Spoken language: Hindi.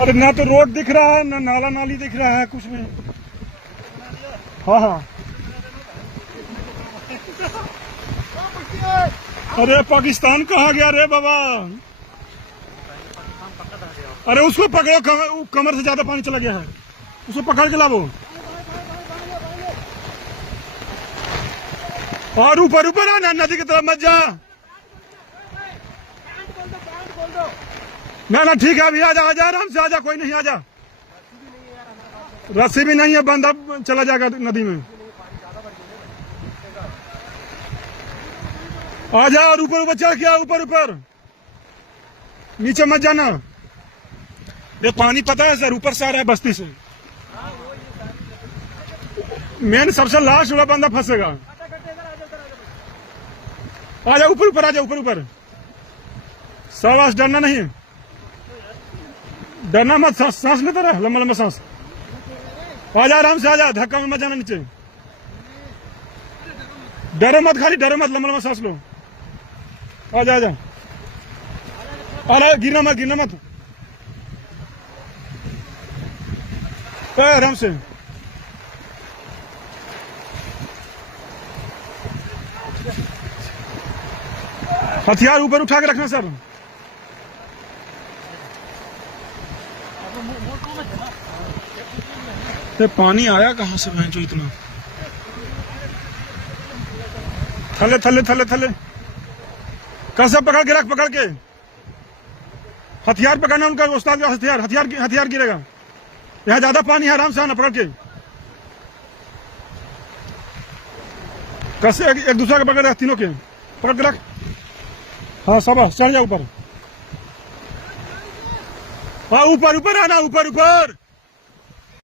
अरे ना तो रोड दिख रहा है, ना नाला नाली दिख रहा है, कुछ भी। हाँ हाँ। अरे पाकिस्तान कहाँ गया रे बाबा? अरे उसको पकड़ो, कमर से ज्यादा पानी चला गया है, उसको पकड़ के लाओ। और ऊपर ऊपर आना, नदी की तरफ मत जा। ना ना ठीक है, अभी आजा आजा, आराम से आजा, कोई नहीं, आजा। रस्सी भी नहीं है, बंदा चला जाएगा नदी में। आजा, और ऊपर ऊपर चढ़ के, ऊपर ऊपर, नीचे मत जाना। ये पानी पता है सर, ऊपर से आ रहा है बस्ती से। मेन सबसे लास्ट वाला बंदा फंसेगा। आजा ऊपर ऊपर, आजा ऊपर ऊपर। शाबाश, डरना नहीं, डरना मत, सांस लेता रहा, लंबा लंबा सांस। आजा, आराम से आजा, धक्का मत जाना नीचे। डरो मत, खाली डरो मत, लंबा लंबा सांस लो। आजा आजा, अरे गिरना मत, गिरना मत, आराम से। हथियार ऊपर उठा के रखना सर। ये पानी आया कहां से जो इतना? थले थले थले थले, कैसे पकड़ के रख, पकड़ के। हथियार पकड़ना उनका उस्ताद का हथियार, हथियार गिरेगा। यहाँ ज्यादा पानी है, आराम से आना, पकड़ के। कैसे एक दूसरे के पकड़ रख, तीनों के पकड़ के रख। हाँ शाबाश, चढ़ जा ऊपर। हाँ ऊपर ऊपर आना, ऊपर ऊपर।